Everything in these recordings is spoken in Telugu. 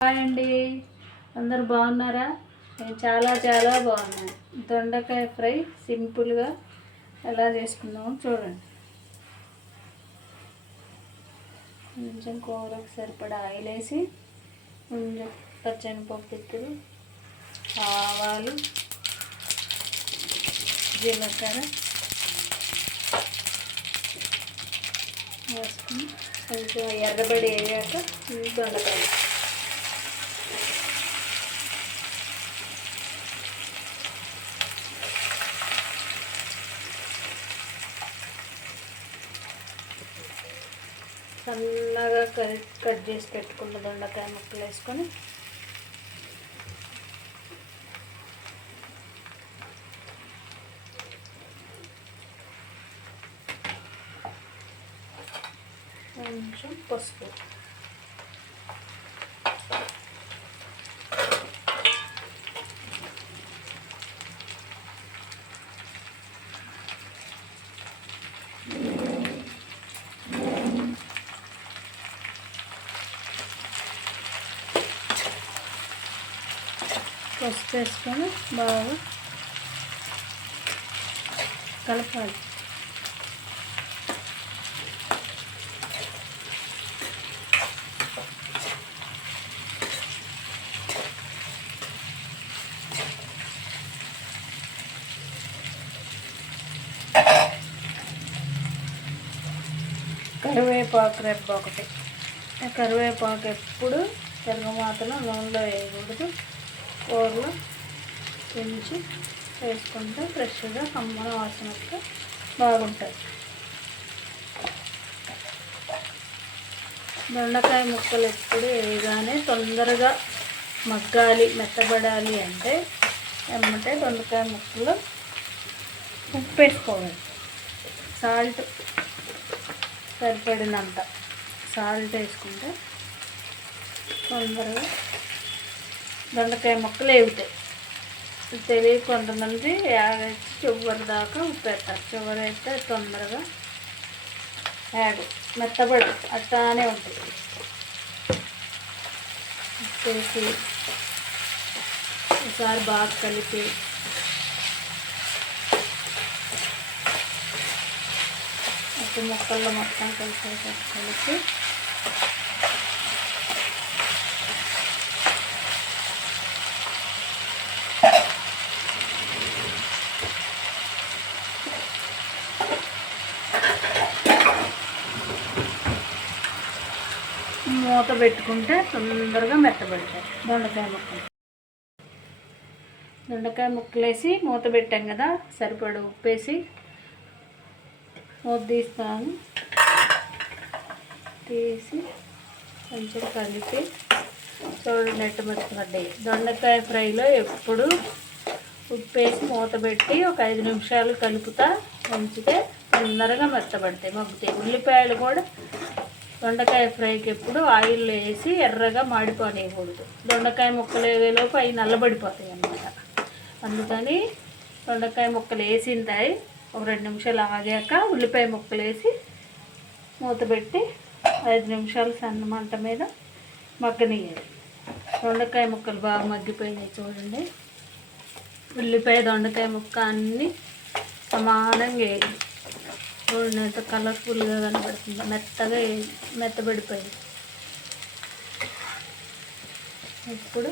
హాయ్ అండి అందరు బాగున్నారా? నేను చాలా చాలా బాగున్నాను. దొండకాయ ఫ్రై సింపుల్గా ఎలా చేసుకుందామో చూడండి. కొంచెం కూరకు సరిపడా ఆయిల్ వేసి కొంచెం పచ్చనిపప్పు ఇత్తులు ఆవాలు జీలకర్ర వేసుకుని కొంచెం ఎర్రబడి వేయాక దొండకాయ సన్నగా కట్ కట్ చేసి పెట్టుకున్న దొండకాయ ముక్కలు వేసుకొని కొంచెం పసుపు పసుపు వేసుకొని బాగా కలపాలి. కరివేపాకు రెబ్బ ఒకటి కరివేపాకు ఎప్పుడు తిరగమాతలో నూనెలో వేయకూడదు. కూరలో పెంచి వేసుకుంటే ఫ్రెష్గా కమ్మన వాసన వస్తే బాగుంటుంది. దొండకాయ ముక్కలు ఎప్పుడు వేయగానే తొందరగా మగ్గాలి మెత్తబడాలి అంటే ఏమంటే దొండకాయ ముక్కలు ఉప్పు వేసుకోవాలి. సాల్ట్ సరిపడినంత సాల్ట్ వేసుకుంటే తొందరగా దొండకాయ ముక్కలు వేగుతాయి తెలియ కొంతమంది యాగచ్చి చివరి దాకా ఉప్పేస్తారు. చివరి అయితే తొందరగా యాగ మెత్తబడి అట్లానే ఉంటుంది. చేసి ఒకసారి బాగా కలిపి ఉప్పు ముక్కల్లో మొత్తం కలిసేటట్టు కలిపి మూత పెట్టుకుంటే తొందరగా మెత్తబడతాయి. దొండకాయ ముక్కలు. దొండకాయ ముక్కలేసి మూత పెట్టాం కదా సరిపడ ఉప్పేసి మూత తీస్తాను. తీసి కొంచెం కలిపి చూడండి ఎట్టు మెత్తపడ్డాయి దొండకాయ ఫ్రైలో ఎప్పుడు ఉప్పేసి మూత పెట్టి ఒక ఐదు నిమిషాలు కలుపుతా ఉంచితే తొందరగా మెత్తబడతాయి. మగ్గుతాయి ఉల్లిపాయలు కూడా దొండకాయ ఫ్రైకి ఎప్పుడు ఆయిల్లో వేసి ఎర్రగా మాడిపోనివ్వకూడదు దొండకాయ ముక్కలు వేలోపు అవి నల్లబడిపోతాయి అన్నమాట. అందుకని దొండకాయ ముక్కలు వేసింటాయి ఒక రెండు నిమిషాలు ఆగాక ఉల్లిపాయ ముక్కలు వేసి మూత పెట్టి ఐదు నిమిషాలు సన్న మంట మీద మగ్గనియ్యాలి. దొండకాయ ముక్కలు బాగా మగ్గిపోయినాయి చూడండి. ఉల్లిపాయ దొండకాయ ముక్క అన్నీ సమానంగా వేయాలి. చూడండి ఎంత కలర్ఫుల్గా కనబడుతుంది. మెత్తగా మెత్తబడిపోయింది. ఇప్పుడు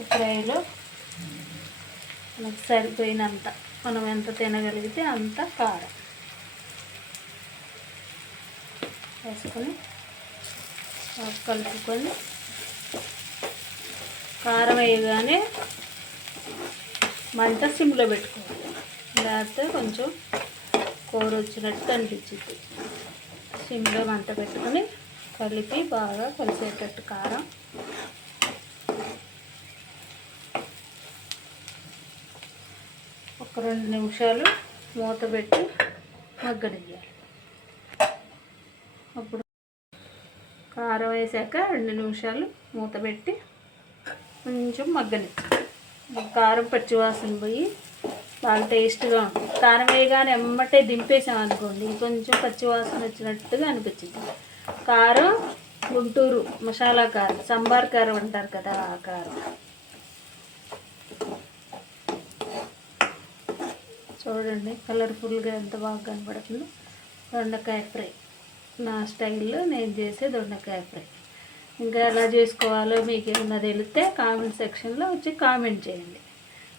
ఈ ఫ్రైలో మనకు సరిపోయినంత మనం ఎంత తినగలిగితే అంత కారం వేసుకొని కలుపుకొని కారం వేయగానే మంట సిమ్లో పెట్టుకోవాలి. లేకపోతే కొంచెం కూర వచ్చినట్టు అనిపించింది. సిమ్లో వంట పెట్టుకొని కలిపి బాగా కలిసేటట్టు కారం. ఒక రెండు నిమిషాలు మూత పెట్టి మగ్గనియ్యాలి. అప్పుడు కారం వేసాక రెండు నిమిషాలు మూత పెట్టి కొంచెం మగ్గని కారం పచ్చివాసన పోయి చాలా టేస్ట్గా ఉంటుంది కారం వేయగానే ఎమ్మటే దింపేసాం అనుకోండి ఇంకొంచెం పచ్చివాసన వచ్చినట్టుగా అనిపించింది. కారం గుంటూరు మసాలా కారం సంబార్ కారం అంటారు కదా ఆ కారం. చూడండి కలర్ఫుల్గా ఎంత బాగా కనపడుతుందో. దొండకాయ ఫ్రై. నా స్టైల్లో నేను చేసే దొండకాయ ఫ్రై. ఇంకా ఎలా చేసుకోవాలో మీకు ఏమన్నా తెలిస్తే కామెంట్ సెక్షన్లో వచ్చి కామెంట్ చేయండి.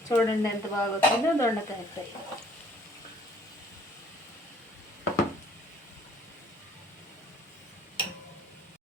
చూడండి ఎంత బాగా వచ్చిందో దొండకాయ ఫ్రై